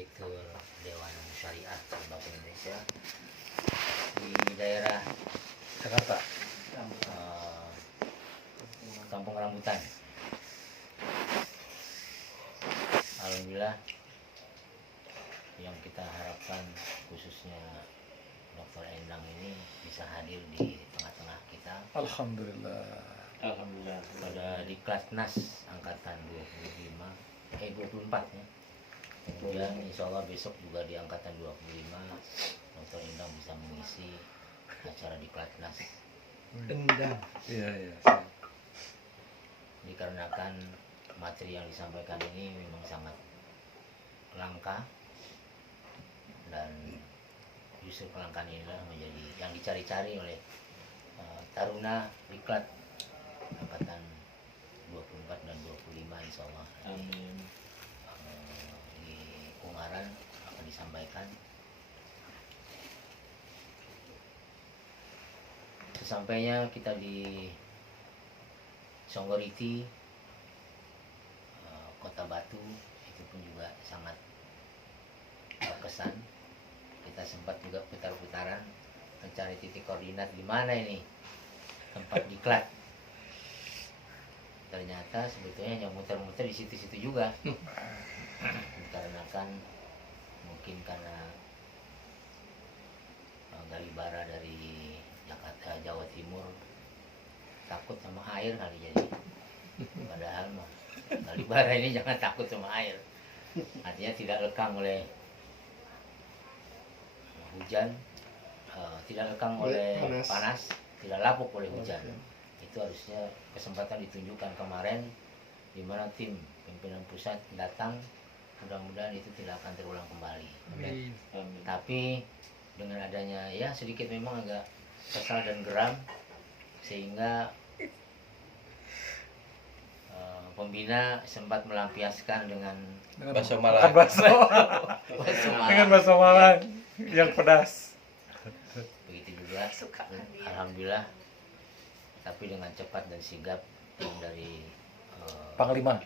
Direktur Dewan Syariah Bank Indonesia di daerah Jakarta. eh, Kampung Rambutan. Alhamdulillah, yang kita harapkan khususnya Dr. Endang ini bisa hadir di tengah-tengah kita. Alhamdulillah. Alhamdulillah. Pada di Kelasnas angkatan 24 ya. Kemudian insya Allah besok juga di angkatan 25 Dr. Endang bisa mengisi acara di Kelasnas. Endang. Iya, iya. Dikarenakan materi yang disampaikan ini memang sangat langka, dan justru kelangkaan inilah menjadi yang dicari-cari oleh taruna diklat angkatan 24 dan 25 insya Allah. Amin. Di Ungaran akan disampaikan. Sesampainya kita di Songgoriti, Kota Batu, itu pun juga sangat berkesan. Kita sempat juga putar-putaran mencari titik koordinat di mana ini tempat diklat. Ternyata sebetulnya hanya muter-muter di situ-situ juga. Dikarenakan mungkin karena galibara dari Jakarta, Jawa Timur takut sama air kali jadi. Padahal mah galibara ini jangan takut sama air. Artinya tidak lekang oleh hujan, tidak lekang oleh panas, tidak lapuk oleh hujan. Itu harusnya kesempatan ditunjukkan kemarin, di mana tim pimpinan pusat datang. Mudah-mudahan itu tidak akan terulang kembali. Amin. Tapi dengan adanya ya sedikit memang agak kesal dan geram, sehingga pembina sempat melampiaskan dengan Bakso Malang. Makan bakso. bakso Malang. Dengan bakso Malang yang pedas. Begitu juga, alhamdulillah, tapi dengan cepat dan sigap tim dari Panglima,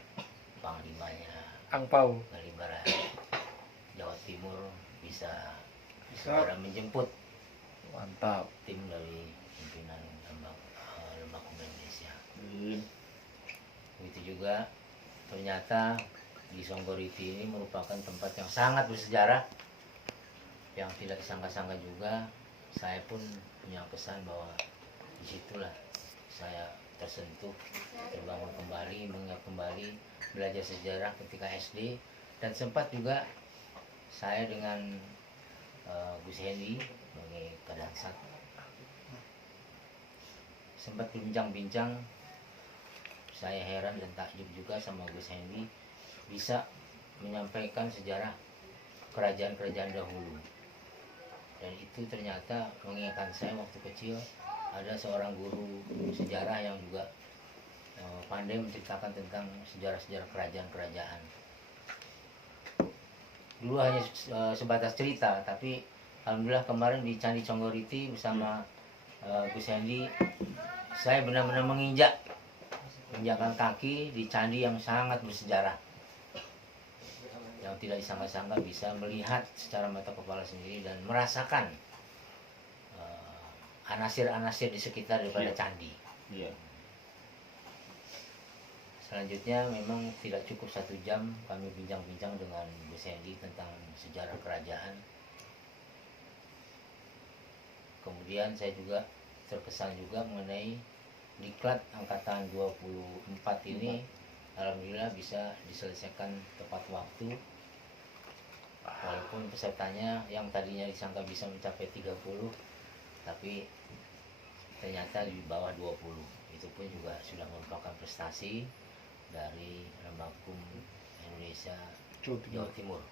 panglimanya angpau. Galibara Jawa Timur bisa segera menjemput Mantap. tim dari pimpinan Lembaga Indonesia. Begitu juga ternyata di Songgoriti ini merupakan tempat yang sangat bersejarah, yang tidak disangka-sangka juga. Saya pun punya kesan bahwa disitulah saya tersentuh, terbangun kembali, mengingat kembali belajar sejarah ketika SD, dan sempat juga saya dengan Gus Hendy sebagai Kadansat sempat bincang-bincang. Saya heran dan takjub juga sama Gus Hendy bisa menyampaikan sejarah kerajaan-kerajaan dahulu, dan itu ternyata mengingatkan saya waktu kecil ada seorang guru sejarah yang juga pandai menceritakan tentang sejarah-sejarah kerajaan-kerajaan. Dulu hanya sebatas cerita, tapi alhamdulillah kemarin di Candi Songgoriti bersama Gus Hendy, saya benar-benar menginjakkan kaki di candi yang sangat bersejarah, yang tidak disangka-sangka bisa melihat secara mata kepala sendiri dan merasakan anasir-anasir di sekitar daripada candi. Iya. Selanjutnya memang tidak cukup 1 jam kami bincang-bincang dengan Gus Hendy tentang sejarah kerajaan. Kemudian saya juga terkesan juga mengenai diklat angkatan 24 ini, alhamdulillah bisa diselesaikan tepat waktu. Walaupun pesertanya yang tadinya disangka bisa mencapai 30, tapi ternyata di bawah 20. Itu pun juga sudah merupakan prestasi dari Lembakum Indonesia Jawa Timur.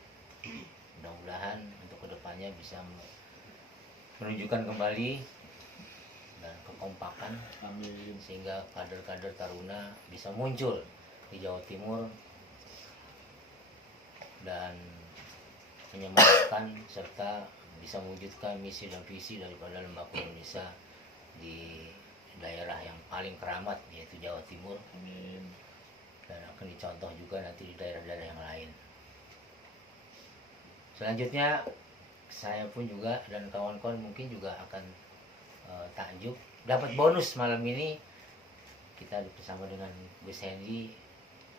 Mudah-mudahan untuk kedepannya bisa menunjukkan kembali dan kekompakan. Amin. Sehingga kader-kader taruna bisa muncul di Jawa Timur dan menyemarakan serta bisa mewujudkan misi dan visi daripada Lembaga Indonesia di daerah yang paling keramat, yaitu Jawa Timur. Amin. Dan akan dicontoh juga nanti di daerah-daerah yang lain. Selanjutnya saya pun juga dan kawan-kawan mungkin juga akan takjub dapat bonus malam ini. Kita bersama dengan Gus Hendy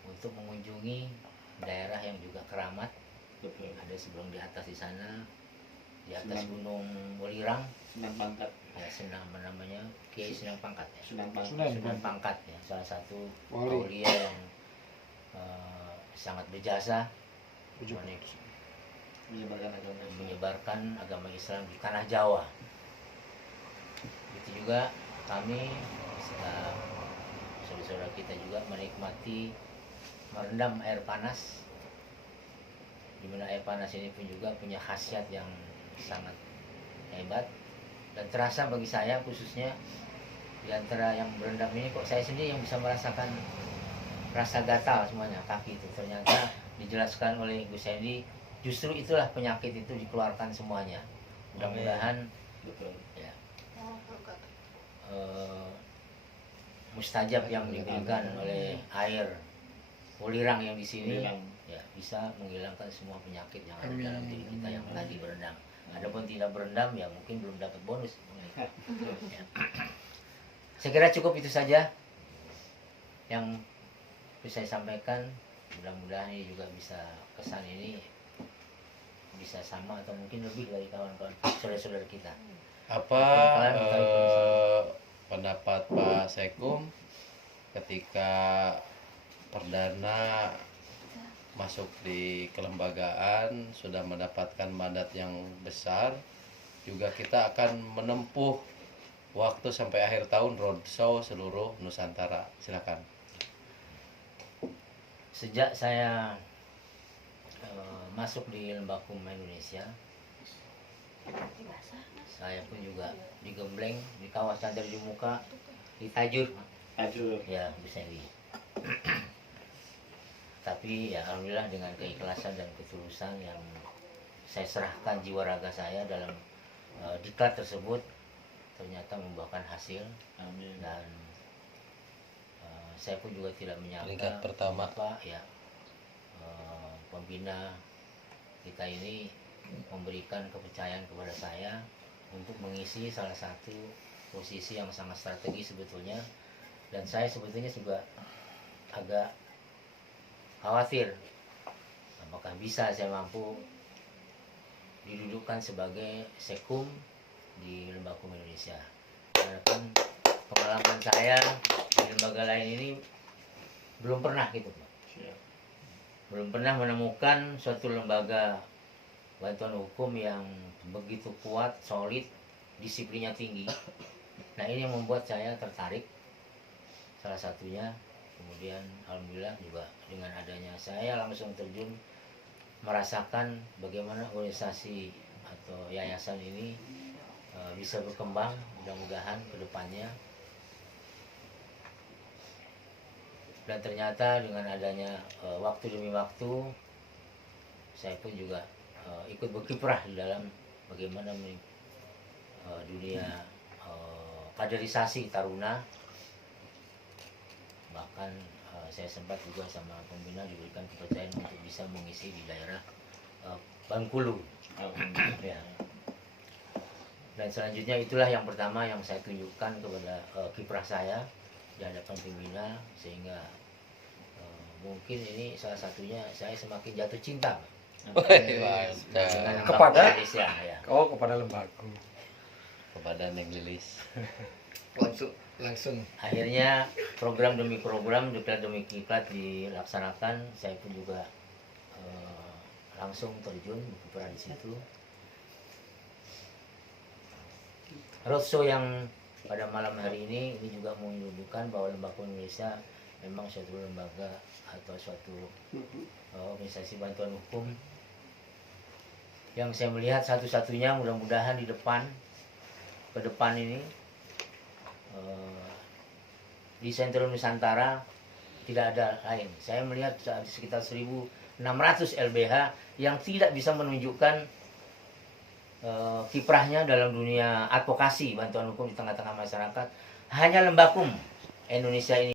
untuk mengunjungi daerah yang juga keramat. Betul. Ada sebelum di atas di sana, di atas Senang. Gunung Welirang, Senang Pangkat. ya senang namanya Kiai Senang Pangkat ya. Senang Pangkat. Sunan Pangkat ya, salah satu Wali. aulia yang sangat berjasa Menyebarkan agama Islam. menyebarkan agama Islam di tanah Jawa. Itu juga kami serta saudara-saudara kita juga menikmati merendam air panas, di mana air panas ini pun juga punya khasiat yang sangat hebat dan terasa bagi saya khususnya di antara yang berendam ini kok saya sendiri yang bisa merasakan rasa gatal semuanya kaki itu. Ternyata dijelaskan oleh Gus Hendy justru itulah penyakit itu dikeluarkan semuanya. Mudah-mudahan Betul. ya mustajab yang diberikan oleh air Welirang yang di sini Welirang. ya bisa menghilangkan semua penyakit yang ada dalam diri kita yang tadi berendam. Adapun tidak berendam ya mungkin belum dapat bonus. Ya. Saya kira cukup itu saja yang bisa saya sampaikan. Mudah-mudahan ini juga bisa kesan ini bisa sama atau mungkin lebih dari kawan-kawan saudara-saudara kita. Apa Kalian tahu pendapat Pak Sekum ketika perdana masuk di kelembagaan sudah mendapatkan mandat yang besar, juga kita akan menempuh waktu sampai akhir tahun roadshow seluruh Nusantara. Silakan. Sejak saya masuk di Lembakum Indonesia, saya pun juga digembleng di kawasan dari muka di Tajur Tajur. ya Bu Sandy. Tapi ya alhamdulillah dengan keikhlasan dan ketulusan yang saya serahkan jiwa raga saya dalam diklat tersebut ternyata membuahkan hasil. Amin. Dan saya pun juga tidak menyangka Peringkat pertama. Pak ya pembina kita ini memberikan kepercayaan kepada saya untuk mengisi salah satu posisi yang sangat strategis sebetulnya, dan saya sebetulnya juga agak khawatir apakah bisa saya mampu didudukkan sebagai sekum di Lembakum Indonesia. Karena kan pengalaman saya di lembaga lain ini belum pernah gitu Pak. Siap. Belum pernah menemukan suatu lembaga bantuan hukum yang begitu kuat, solid, disiplinnya tinggi. Nah ini yang membuat saya tertarik salah satunya. Kemudian alhamdulillah juga dengan adanya saya langsung terjun merasakan bagaimana organisasi atau yayasan ini bisa berkembang mudah-mudahan ke depannya. Dan ternyata dengan adanya waktu demi waktu saya pun juga ikut berkiprah di dalam bagaimana dunia kaderisasi taruna. Bahkan saya sempat juga sama pembina diberikan kepercayaan untuk bisa mengisi di daerah Bengkulu. Ya. Dan selanjutnya itulah yang pertama yang saya tunjukkan kepada kiprah saya di hadapan pembina, sehingga mungkin ini salah satunya saya semakin jatuh cinta dengan Kepada? Indonesia ya. Oh, kepada lembaga. Kepada Neng Lilis. Langsung. Akhirnya program demi program, diklat demi diklat dilaksanakan. Saya pun juga langsung terjun berkiprah di situ. Roadshow yang pada malam hari ini juga menunjukkan bahwa Lembaga Indonesia memang suatu lembaga atau suatu organisasi bantuan hukum yang saya melihat satu-satunya, mudah-mudahan di depan ke depan ini di Sentrum Nusantara tidak ada lain. Saya melihat sekitar 1.600 LBH yang tidak bisa menunjukkan kiprahnya dalam dunia advokasi bantuan hukum di tengah-tengah masyarakat. Hanya Lembakum Indonesia ini